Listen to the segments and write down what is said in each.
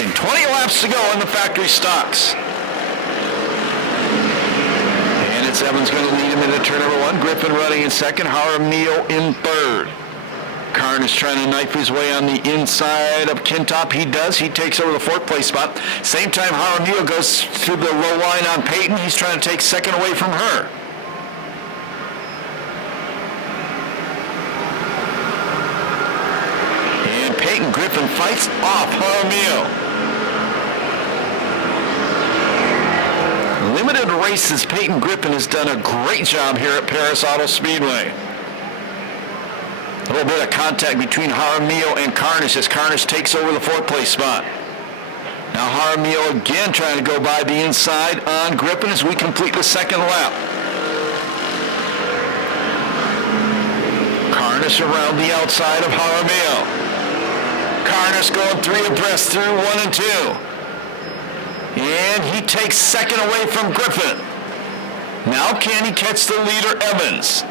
racing. 20 laps to go in the factory stocks. And it's Evans going to lead him into turn number 1. Griffin running in second. Jaramillo in third. Carnish trying to knife his way on the inside of Kintop. He does. He takes over the 4th place spot. Same time, Jaramillo goes to the low line on Peyton. He's trying to take second away from her. And Peyton Griffin fights off Jaramillo. Limited races, Peyton Griffin has done a great job here at Perris Auto Speedway. A little bit of contact between Jaramillo and Carnish as Carnish takes over the 4th place spot. Now Jaramillo again trying to go by the inside on Griffin as we complete the 2nd lap. Carnish around the outside of Jaramillo. Carnish going 3 abreast through 1 and 2. And he takes second away from Griffin. Now can he catch the leader, Evans?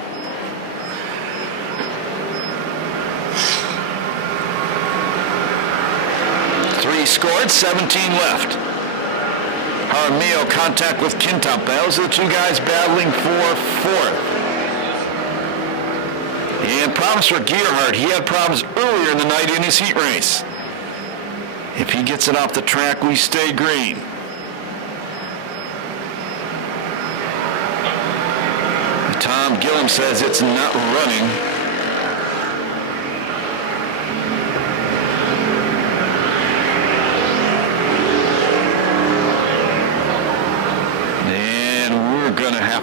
Scored, 17 left. Jaramillo contact with Kintop. Those are the two guys battling for 4th. And problems for Gearheart. He had problems earlier in the night in his heat race. If he gets it off the track, we stay green. Tom Gillum says it's not running.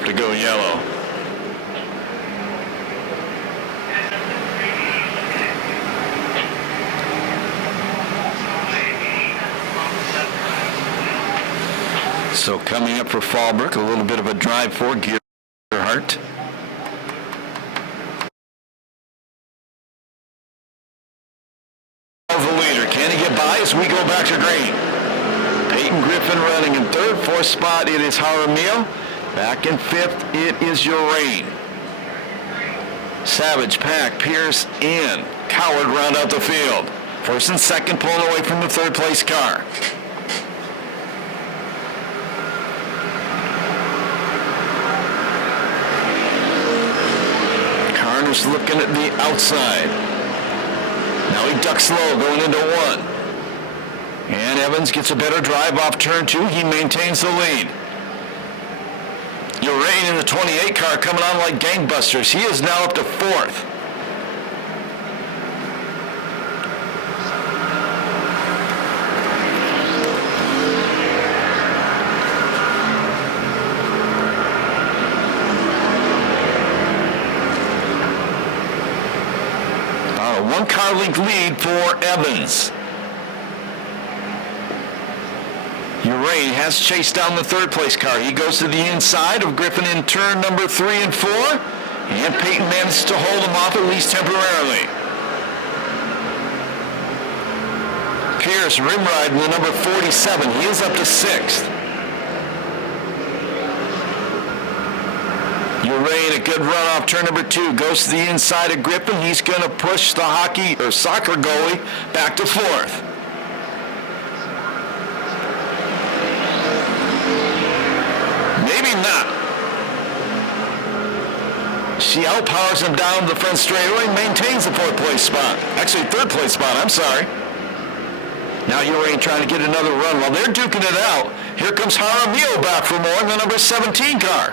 To go yellow. So coming up for Fallbrook, a little bit of a drive for Gearheart. The leader, can he get by as we go back to green? Peyton Griffin running in 3rd, 4th spot, it is Jaramillo. Back in 5th, it is Uraine. Savage, Pack, Pierce, and Coward round out the field. 1st and 2nd pulling away from the 3rd place car. Carnish looking at the outside. Now he ducks low going into 1. And Evans gets a better drive off turn 2. He maintains the lead. Uraine in the 28 car coming on like gangbusters. He is now up to 4th. One car length lead for Evans. Uraine has chased down the 3rd place car. He goes to the inside of Griffin in turn number 3 and 4. And Peyton manages to hold him off at least temporarily. Pierce rimride in the number 47. He is up to 6th. Uraine, a good run off turn number 2. Goes to the inside of Griffin. He's going to push the soccer goalie back to 4th. Maybe not. She outpowers him down the front straightaway, maintains the 4th place spot. Actually, 3rd place spot, I'm sorry. Now Uraine trying to get another run. While they're duking it out, here comes Jaramillo back for more in the number 17 car.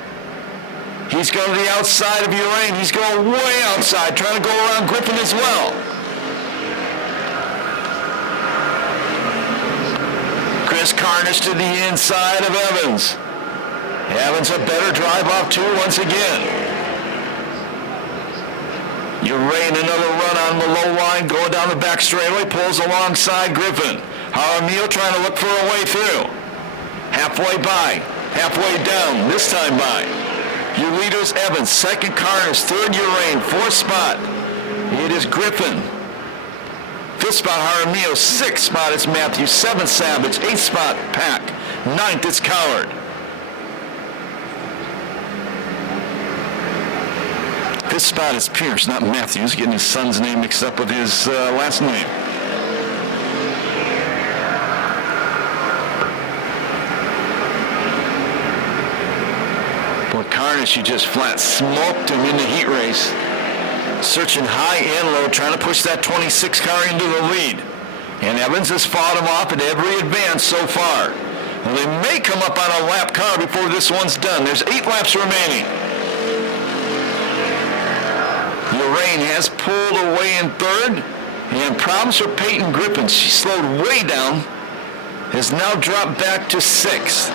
He's going to the outside of Uraine. He's going way outside, trying to go around Griffin as well. Kris Carnish to the inside of Evans. Evans a better drive off 2 once again. Uraine another run on the low line, going down the back straightaway, pulls alongside Griffin. Jaramillo trying to look for a way through. Halfway by, halfway down, this time by. Your leaders Evans, 2nd Carnish, 3rd Uraine, 4th spot. It is Griffin. 5th spot Jaramillo, 6th spot it's Matthews, 7th Savage, 8th spot Pack, 9th it's Coward. 5th spot is Pierce, not Matthews, getting his son's name mixed up with his last name. Boy, Carnish, he just flat smoked him in the heat race. Searching high and low, trying to push that 26 car into the lead. And Evans has fought him off at every advance so far. Well, they may come up on a lap car before this one's done. There's 8 laps remaining. Uraine has pulled away in third. And problems for Peyton Griffin. She slowed way down. Has now dropped back to 6th.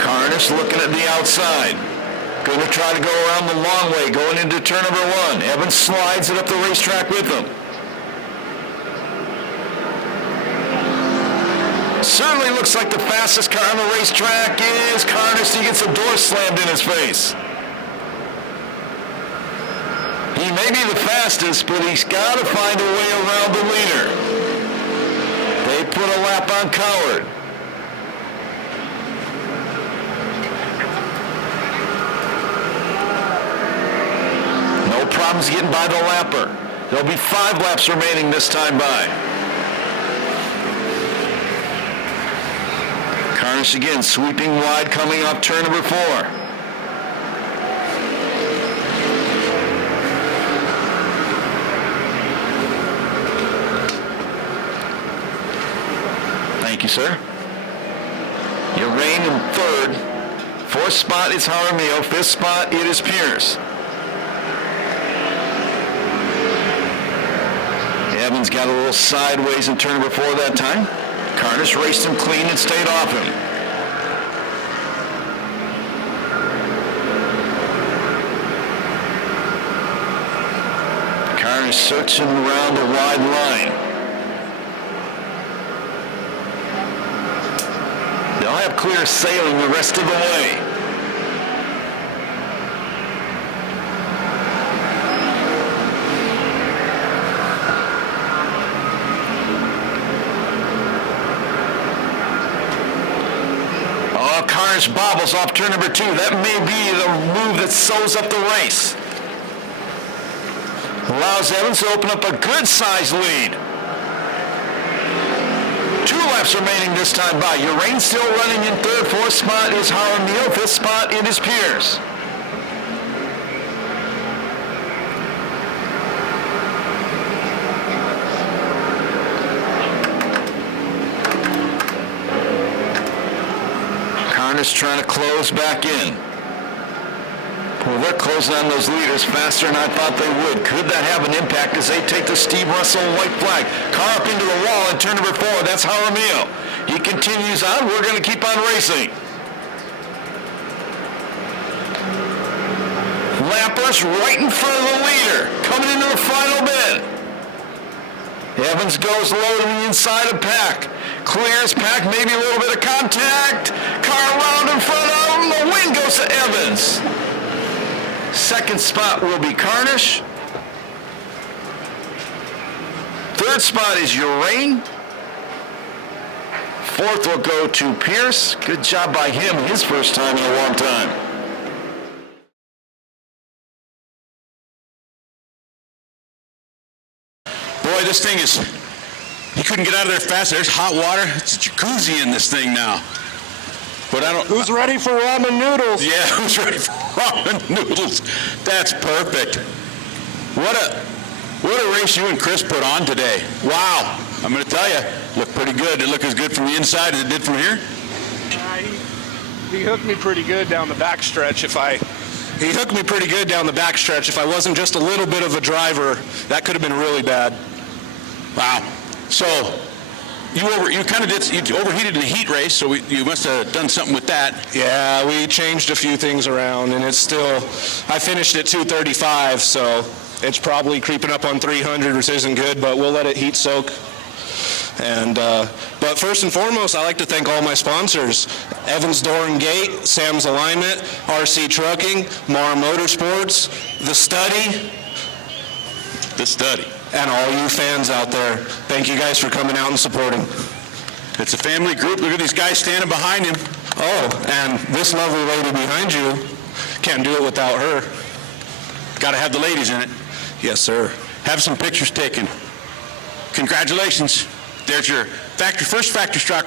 Carnish looking at the outside. Going to try to go around the long way, going into turn number 1. Evans slides it up the racetrack with him. Certainly looks like the fastest car on the racetrack is Carnish. He gets a door slammed in his face. He may be the fastest, but he's got to find a way around the leader. They put a lap on Coward. No problems getting by the lapper. There'll be 5 laps remaining this time by. Carnish again, sweeping wide, coming off turn number 4. Thank you, sir. Uraine in third. 4th spot is Jaramillo. 5th spot, it is Perris. Evans got a little sideways in turn number 4 that time. Carnish raced him clean and stayed off him. Carnish searching around the wide line. They'll have clear sailing the rest of the way. Carnish bobbles off turn number 2. That may be the move that sews up the race. Allows Evans to open up a good-sized lead. 2 laps remaining this time by. Uraine still running in third. 4th spot is Jaramillo. 5th spot, it is Perris. Carnish trying to close back in. Well, they're closing on those leaders faster than I thought they would. Could that have an impact as they take the Steve Russell white flag? Car up into the wall in turn number 4. That's Jaramillo. He continues on. We're going to keep on racing. Lappers right in front of the leader. Coming into the final bend. Evans goes low to the inside of Pack. Clears Pack, maybe a little bit of contact. Car around in front of him. The win goes to Evans. 2nd spot will be Carnish. 3rd spot is Uraine. 4th will go to Perris. Good job by him, his first time in a long time. Boy, this thing is, you couldn't get out of there fast. There's hot water. It's a jacuzzi in this thing now. But I don't. Who's ready for ramen noodles? Yeah, who's ready for ramen noodles? That's perfect. What a race you and Kris put on today. Wow. I'm going to tell you, looked pretty good. It looked as good from the inside as it did from here. He hooked me pretty good down the backstretch. He hooked me pretty good down the backstretch. If I wasn't just a little bit of a driver, that could have been really bad. Wow. So you overheated in the heat race, so you must have done something with that. Yeah, we changed a few things around, and it's still, I finished at 235, so it's probably creeping up on 300, which isn't good, but we'll let it heat soak. And but first and foremost, I like to thank all my sponsors: Evans Door and Gate, Sam's Alignment, RC Trucking, Mara Motorsports, The Study, and all you fans out there. Thank you guys for coming out and supporting. It's a family group. Look at these guys standing behind him. Oh, and this lovely lady behind you, can't do it without her. Got to have the ladies in it. Yes, sir. Have some pictures taken. Congratulations. There's your first factory stock.